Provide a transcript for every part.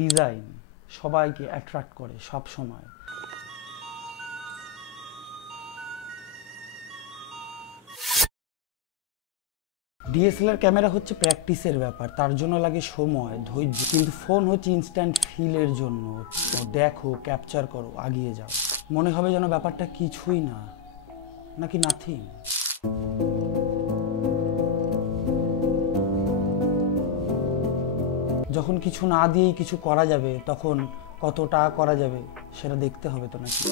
Design সবাইকে attract করে সব সময়। ডিএসএলআর ক্যামেরা হচ্ছে প্র্যাকটিসের ব্যাপার, তার জন্য লাগে সময়, ধৈর্য। কিন্তু ফোন হচ্ছে ইনস্ট্যান্ট ফিলের জন্য। দেখো, ক্যাপচার করো, আগিয়ে যাও, মনে হবে যেন ব্যাপারটা কিছুই না, নাকি নাথিং। যখন কিছু না দিয়েই কিছু করা যাবে, তখন কতটা করা যাবে সেটা দেখতে হবে তো নাকি।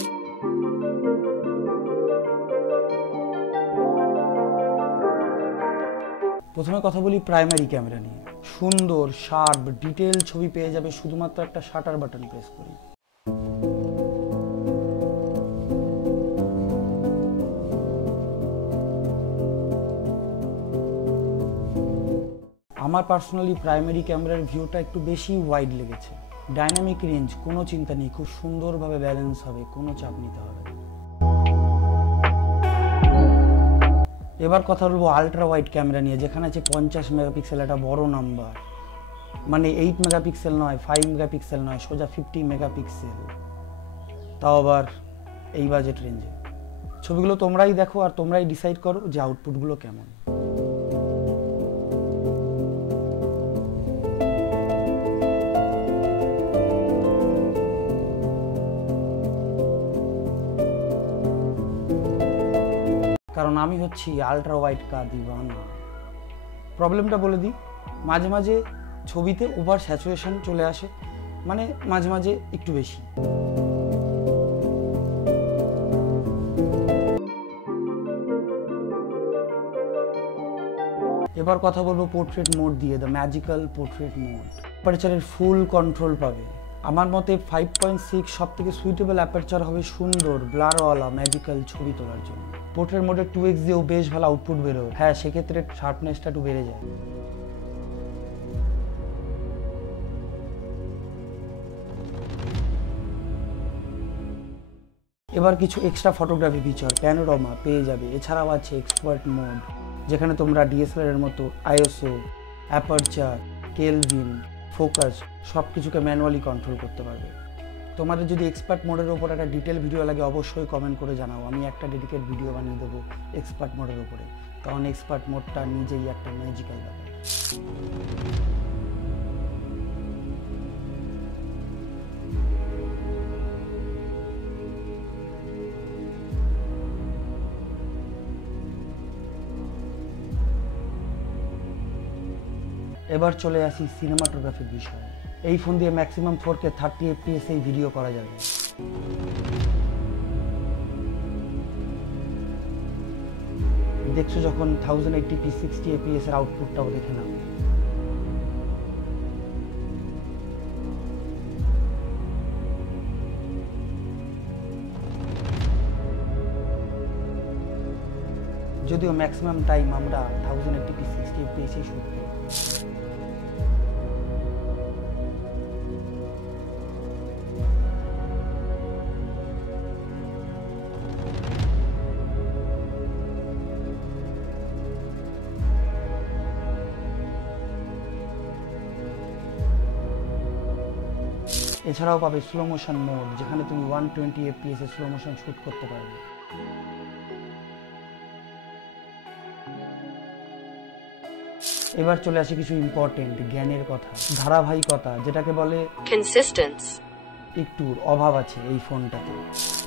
প্রথমে কথা বলি প্রাইমারি ক্যামেরা নিয়ে। সুন্দর শার্প ডিটেল ছবি পেয়ে যাবে শুধুমাত্র একটা শাটার বাটন প্রেস করে। আমার পার্সোনালি প্রাইমারি ক্যামেরার ভিউটা একটু বেশি ওয়াইড লেগেছে। ডাইনামিক রেঞ্জ কোনো চিন্তা নেই, খুব সুন্দরভাবে ব্যালেন্স হবে, কোনো চাপ নিতে হবে। এবার কথা বলবো আলট্রা ওয়াইড ক্যামেরা নিয়ে, যেখানে আছে 50 মেগাপিক্সেল, একটা বড় নাম্বার। মানে 8 মেগাপিক্সেল নয়, 5 মেগাপিক্সেল নয়, সোজা 50 মেগাপিক্সেল, তাও আবার এই বাজেট রেঞ্জে। ছবিগুলো তোমরাই দেখো আর তোমরাই ডিসাইড করো যে আউটপুটগুলো কেমন। কারণ আমি হচ্ছি আলট্রা ওয়াইড কা দিওয়ানা। প্রবলেমটা বলে দিই, মাঝে মাঝে ছবিতে ওভার স্যাচুরেশন চলে আসে, মানে মাঝে মাঝে একটু বেশি। এবার কথা বলবো পোর্ট্রেট মোড দিয়ে, দ্য ম্যাজিক্যাল পোর্ট্রেট মোড। অ্যাপারচারের ফুল কন্ট্রোল পাবে। আমার মতে 5.6 সব থেকে সুইটেবল অ্যাপারচার হবে সুন্দর ব্লারওয়ালা ম্যাজিক্যাল ছবি তোলার জন্য। পোর্ট্রেট মোডে 2x দিয়েও বেশ ভালো আউটপুট বেরোয়। হ্যাঁ, সেক্ষেত্রে শার্পনেসটা একটু বেড়ে যায়। এবার কিছু এক্সট্রা ফটোগ্রাফি ফিচার প্যানোরামা পেয়ে যাবে। এছাড়াও আছে এক্সপার্ট মোড, যেখানে তোমরা ডিএসএলআর এর মতো আইএসও, অ্যাপারচার, কেলভিন, ফোকাস সব কিছুকে ম্যানুয়ালি কন্ট্রোল করতে পারবে। তোমাদের যদি এক্সপার্ট মোডের ওপর একটা ডিটেল ভিডিও লাগে অবশ্যই কমেন্ট করে জানাও, আমি একটা ডেডিকেট ভিডিও বানিয়ে দেবো এক্সপার্ট মোডের ওপরে। কারণ এক্সপার্ট মোডটা নিজেই একটা ম্যাজিক্যাল ব্যাপার। এবার চলে আসি সিনেমাটোগ্রাফির বিষয়ে। এই ফোন দিয়ে ম্যাক্সিমাম 4K 30 FPS এই ভিডিও করা যাবে। দেখছো যখন 1080p 60 FPS এর আউটপুটটাও দেখে নাও। যদিও ম্যাক্সিমাম টাইম আমরা 1080p 60 FPS এই শুট করি। এছাড়াও পাবে স্লো মোশন মোড, যেখানে তুমি 120 FPS a slow motion shoot করতে পারবে। এবার চলে আসি কিছু ইম্পর্টেন্ট জ্ঞানের কথা। ধারাবাহিকতা, যেটাকে বলে কনসিস্টেন্স, একটুর অভাব আছে এই ফোনটাতে।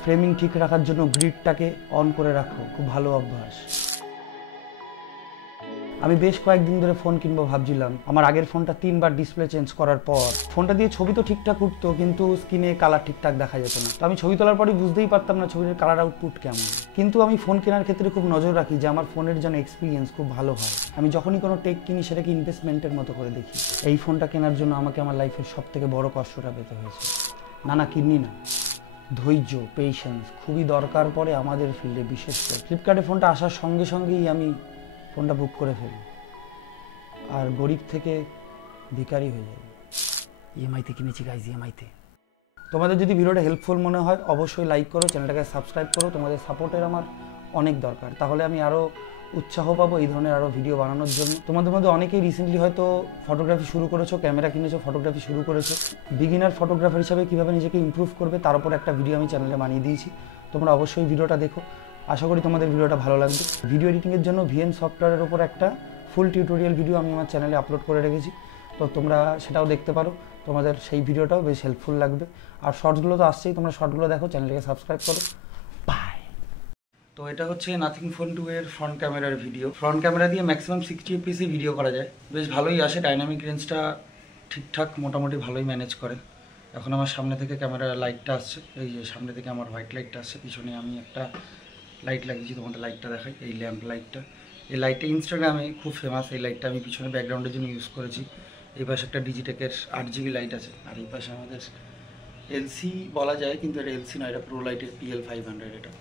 ফ্রেমিং ঠিক রাখার জন্য গ্রিডটাকে অন করে রাখো, খুব ভালো অভ্যাস। আমি বেশ কয়েকদিন ধরে ফোন কিনবো ভাবছিলাম। আমার আগের ফোনটা 3 বার ডিসপ্লে চেঞ্জ করার পর ফোনটা দিয়ে ছবি তো ঠিকঠাক উঠতো, কিন্তু স্ক্রিনে কালার ঠিকঠাক দেখা যেত না। তো আমি ছবি তোলার পরই বুঝতেই পারতাম না ছবির কালার আউটপুট কেমন। কিন্তু আমি ফোন কেনার ক্ষেত্রে খুব নজর রাখি যে আমার ফোনের যেন এক্সপিরিয়েন্স খুব ভালো হয়। আমি যখনই কোনো টেক কিনি সেটাকে ইনভেস্টমেন্টের মতো করে দেখি। এই ফোনটা কেনার জন্য আমাকে আমার লাইফের সব থেকে বড় কষ্টটা পেতে হয়েছে। না কিনি না, ধৈর্য, পেশেন্স খুবই দরকার পড়ে আমাদের ফিল্ডে। বিশেষ করে ফ্লিপকার্টে ফোনটা আসার সঙ্গে সঙ্গেই আমি ফোনটা বুক করে ফেলি, আর গরিব থেকে ভিখারি হয়ে যায়। ইএমআইতে কিনেছি গাইজ, ইএমআইতে। তোমাদের যদি ভিডিওটা হেল্পফুল মনে হয় অবশ্যই লাইক করো, চ্যানেলটাকে সাবস্ক্রাইব করো। তোমাদের সাপোর্টের আমার অনেক দরকার, তাহলে আমি আরও উৎসাহ পাবো এই ধরনের আরও ভিডিও বানানোর জন্য। তোমাদের মধ্যে অনেকেই রিসেন্টলি হয়তো ফটোগ্রাফি শুরু করেছো, ক্যামেরা কিনেছো, ফটোগ্রাফি শুরু করেছো। বিগিনার ফটোগ্রাফার হিসাবে কীভাবে নিজেকে ইমপ্রুভ করবে তার উপর একটা ভিডিও আমি চ্যানেলে বানিয়ে দিয়েছি, তোমরা অবশ্যই ভিডিওটা দেখো। আশা করি তোমাদের ভিডিওটা ভালো লাগবে। ভিডিও এডিটিংয়ের জন্য ভিএন সফটওয়্যারের উপর একটা ফুল টিউটোরিয়াল ভিডিও আমি আমার চ্যানেলে আপলোড করে রেখেছি, তো তোমরা সেটাও দেখতে পারো, তোমাদের সেই ভিডিওটাও বেশ হেল্পফুল লাগবে। আর শর্টসগুলো তো আসছেই, তোমরা শর্টগুলো দেখো, চ্যানেলটাকে সাবস্ক্রাইব করো। বাই। তো এটা হচ্ছে নাথিং ফোন 2 এর ফ্রন্ট ক্যামেরার ভিডিও। ফ্রন্ট ক্যামেরা দিয়ে ম্যাক্সিমাম 60 fps ভিডিও করা যায়, বেশ ভালোই আসে। ডাইনামিক রেঞ্জটা ঠিকঠাক মোটামুটি ভালোই ম্যানেজ করে। এখন আমার সামনে থেকে ক্যামেরা লাইটটা আসছে, এই যে সামনে থেকে আমার হোয়াইট লাইটটা আসছে, পিছনে আমি একটা লাইট লাগিয়েছি, তোমাদের লাইটটা দেখাই, এই ল্যাম্প লাইটটা। এই লাইটটা ইনস্টাগ্রামে খুব ফেমাস, এই লাইটটা আমি পিছনে ব্যাকগ্রাউন্ডের জন্য ইউজ করেছি। এই পাশে একটা ডিজিটেকের 8GB লাইট আছে, আর এই পাশে আমাদের এলসি বলা যায় কিন্তু এটা এলসি নয়, এটা প্রো লাইটের PL500 এটা।